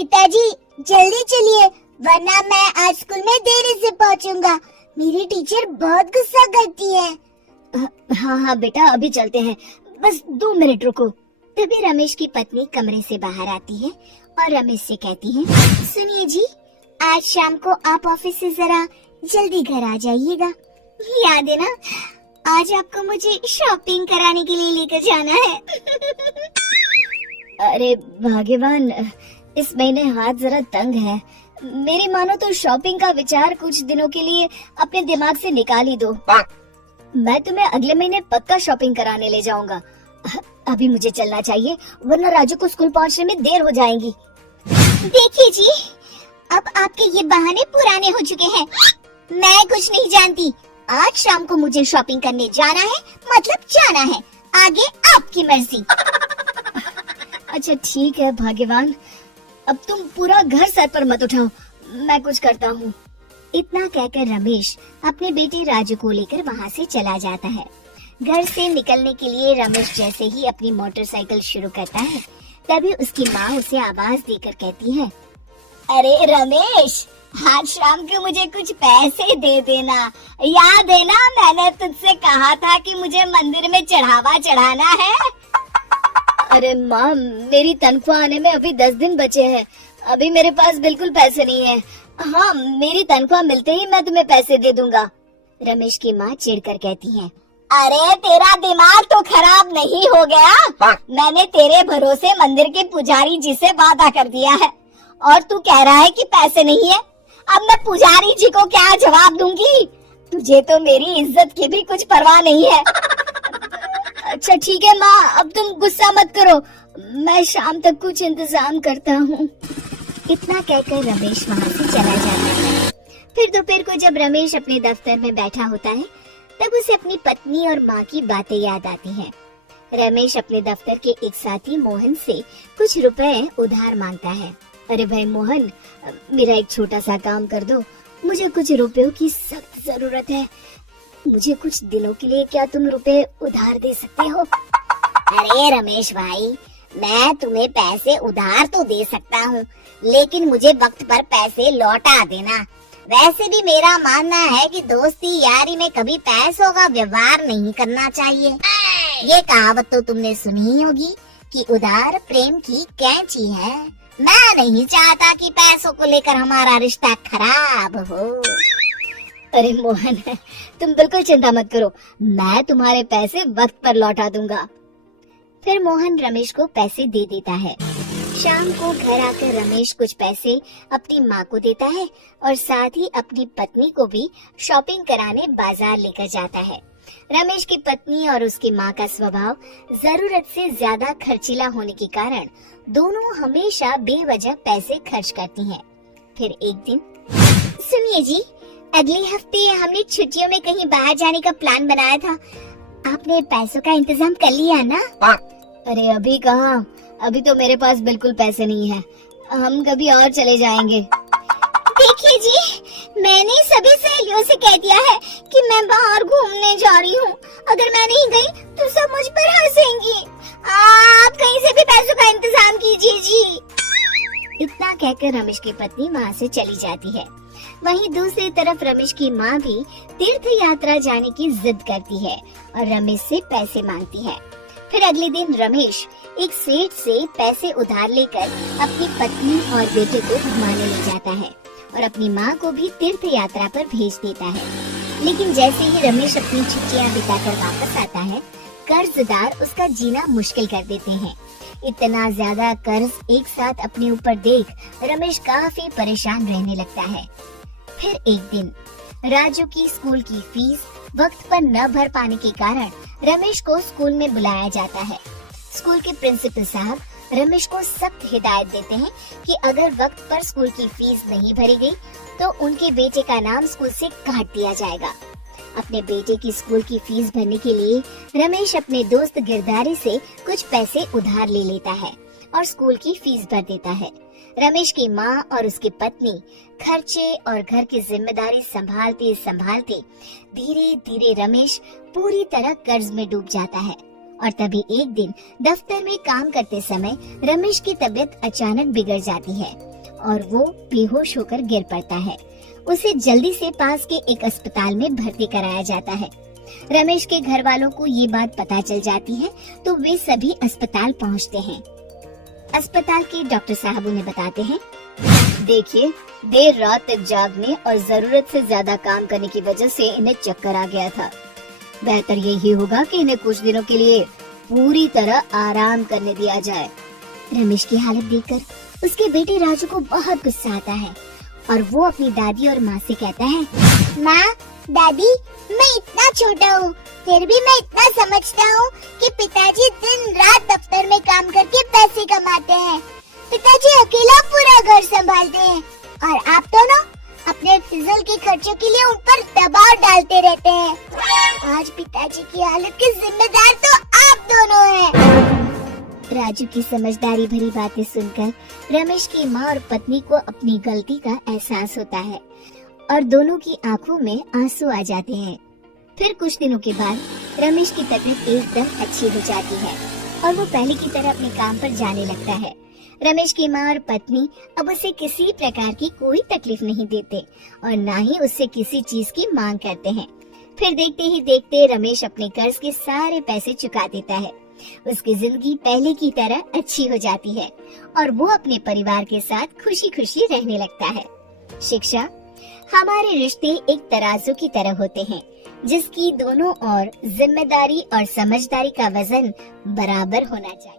पिताजी जल्दी चलिए, वरना मैं आज स्कूल में देरी से पहुंचूंगा। मेरी टीचर बहुत गुस्सा करती है। हाँ बेटा, अभी चलते हैं, बस 2 मिनट रुको। तभी रमेश की पत्नी कमरे से बाहर आती है और रमेश से कहती है, सुनिए जी, आज शाम को आप ऑफिस से जरा जल्दी घर आ जाइएगा। याद है ना, आज आपको मुझे शॉपिंग कराने के लिए लेकर जाना है। अरे भाग्यवान, इस महीने हाथ जरा तंग है। मेरी मानो तो शॉपिंग का विचार कुछ दिनों के लिए अपने दिमाग से निकाल ही दो। मैं तुम्हें अगले महीने पक्का शॉपिंग कराने ले जाऊंगा। अभी मुझे चलना चाहिए, वरना राजू को स्कूल पहुंचने में देर हो जाएगी। देखिए जी, अब आपके ये बहाने पुराने हो चुके हैं। मैं कुछ नहीं जानती। आज शाम को मुझे शॉपिंग करने जाना है, मतलब जाना है। आगे आपकी मर्जी। अच्छा ठीक है भाग्यवान, अब तुम पूरा घर सर पर मत उठाओ, मैं कुछ करता हूँ। इतना कहकर रमेश अपने बेटे राजू को लेकर वहाँ से चला जाता है। घर से निकलने के लिए रमेश जैसे ही अपनी मोटरसाइकिल शुरू करता है, तभी उसकी माँ उसे आवाज देकर कहती है, अरे रमेश, आज शाम को मुझे कुछ पैसे दे देना। याद है ना, मैंने तुझसे कहा था कि मुझे मंदिर में चढ़ावा चढ़ाना है। अरे माँ, मेरी तनख्वाह आने में अभी 10 दिन बचे हैं। अभी मेरे पास बिल्कुल पैसे नहीं है। हाँ, मेरी तनख्वाह मिलते ही मैं तुम्हें पैसे दे दूंगा। रमेश की माँ चिढ़कर कहती है, अरे तेरा दिमाग तो खराब नहीं हो गया? मैंने तेरे भरोसे मंदिर के पुजारी जी से वादा कर दिया है और तू कह रहा है कि पैसे नहीं है। अब मैं पुजारी जी को क्या जवाब दूंगी? तुझे तो मेरी इज्जत की भी कुछ परवाह नहीं है। अच्छा ठीक है माँ, अब तुम गुस्सा मत करो, मैं शाम तक कुछ इंतजाम करता हूँ। इतना कहकर रमेश वहाँ से चला जाता है। फिर दोपहर को जब रमेश अपने दफ्तर में बैठा होता है, तब उसे अपनी पत्नी और माँ की बातें याद आती हैं। रमेश अपने दफ्तर के एक साथी मोहन से कुछ रुपए उधार मांगता है। अरे भाई मोहन, मेरा एक छोटा सा काम कर दो, मुझे कुछ रुपयों की सख्त जरूरत है। मुझे कुछ दिनों के लिए क्या तुम रुपए उधार दे सकते हो? अरे रमेश भाई, मैं तुम्हें पैसे उधार तो दे सकता हूँ, लेकिन मुझे वक्त पर पैसे लौटा देना। वैसे भी मेरा मानना है कि दोस्ती यारी में कभी पैसों का व्यवहार नहीं करना चाहिए। ये कहावत तो तुमने सुनी ही होगी कि उधार प्रेम की कैंची है। मैं नहीं चाहता कि पैसों को लेकर हमारा रिश्ता खराब हो। अरे मोहन, तुम बिल्कुल चिंता मत करो, मैं तुम्हारे पैसे वक्त पर लौटा दूंगा। फिर मोहन रमेश को पैसे दे देता है। शाम को घर आकर रमेश कुछ पैसे अपनी माँ को देता है और साथ ही अपनी पत्नी को भी शॉपिंग कराने बाजार लेकर जाता है। रमेश की पत्नी और उसकी माँ का स्वभाव जरूरत से ज्यादा खर्चीला होने के कारण दोनों हमेशा बेवजह पैसे खर्च करती हैं। फिर एक दिन, सुनिए जी, अगले हफ्ते हमने छुट्टियों में कहीं बाहर जाने का प्लान बनाया था। आपने पैसों का इंतजाम कर लिया ना? अरे अभी कहाँ, अभी तो मेरे पास बिल्कुल पैसे नहीं है। हम कभी और चले जाएंगे। देखिए जी, मैंने सभी सहेलियों से कह दिया है कि मैं बाहर घूमने जा रही हूँ। अगर मैं नहीं गई तो सब मुझ पर हंसेंगी। आप कहीं से भी पैसों का इंतजाम कीजिए जी। इतना कहकर रमेश की पत्नी वहाँ से चली जाती है। वहीं दूसरी तरफ रमेश की माँ भी तीर्थ यात्रा जाने की जिद करती है और रमेश से पैसे मांगती है। फिर अगले दिन रमेश एक सेठ से पैसे उधार लेकर अपनी पत्नी और बेटे को घुमाने ले जाता है और अपनी माँ को भी तीर्थ यात्रा पर भेज देता है। लेकिन जैसे ही रमेश अपनी छुट्टियाँ बिताकर वापस आता है, कर्जदार उसका जीना मुश्किल कर देते हैं। इतना ज्यादा कर्ज एक साथ अपने ऊपर देख रमेश काफी परेशान रहने लगता है। फिर एक दिन राजू की स्कूल की फीस वक्त पर न भर पाने के कारण रमेश को स्कूल में बुलाया जाता है। स्कूल के प्रिंसिपल साहब रमेश को सख्त हिदायत देते हैं कि अगर वक्त पर स्कूल की फीस नहीं भरी गई तो उनके बेटे का नाम स्कूल से काट दिया जाएगा। अपने बेटे की स्कूल की फीस भरने के लिए रमेश अपने दोस्त गिरधारी से कुछ पैसे उधार ले लेता है और स्कूल की फीस भर देता है। रमेश की माँ और उसकी पत्नी खर्चे और घर की जिम्मेदारी संभालते संभालते धीरे धीरे रमेश पूरी तरह कर्ज में डूब जाता है। और तभी एक दिन दफ्तर में काम करते समय रमेश की तबीयत अचानक बिगड़ जाती है। और वो बेहोश होकर गिर पड़ता है। उसे जल्दी से पास के एक अस्पताल में भर्ती कराया जाता है। रमेश के घर वालों को ये बात पता चल जाती है तो वे सभी अस्पताल पहुंचते हैं। अस्पताल के डॉक्टर साहब उन्हें बताते हैं, देखिए, देर रात तक जागने और जरूरत से ज्यादा काम करने की वजह से इन्हें चक्कर आ गया था। बेहतर यही होगा कि इन्हें कुछ दिनों के लिए पूरी तरह आराम करने दिया जाए। रमेश की हालत देखकर उसके बेटे राजू को बहुत गुस्सा आता है और वो अपनी दादी और माँ से कहता है, माँ, दादी, मैं इतना छोटा हूँ, फिर भी मैं इतना समझता हूँ कि पिताजी दिन रात दफ्तर में काम करके पैसे कमाते हैं। पिताजी अकेला पूरा घर संभालते हैं और आप दोनों अपने फिजूल के खर्चों के लिए उन पर दबाव डालते रहते हैं। आज पिताजी की हालत के जिम्मेदार तो आप दोनों हैं। राजू की समझदारी भरी बातें सुनकर रमेश की माँ और पत्नी को अपनी गलती का एहसास होता है और दोनों की आंखों में आंसू आ जाते हैं। फिर कुछ दिनों के बाद रमेश की तबीयत एकदम अच्छी हो जाती है और वो पहले की तरह अपने काम पर जाने लगता है। रमेश की माँ और पत्नी अब उसे किसी प्रकार की कोई तकलीफ नहीं देते और न ही उससे किसी चीज की मांग करते हैं। फिर देखते ही देखते रमेश अपने कर्ज के सारे पैसे चुका देता है। उसकी जिंदगी पहले की तरह अच्छी हो जाती है और वो अपने परिवार के साथ खुशी खुशी रहने लगता है। शिक्षा, हमारे रिश्ते एक तराजू की तरह होते हैं जिसकी दोनों ओर जिम्मेदारी और समझदारी का वजन बराबर होना चाहिए।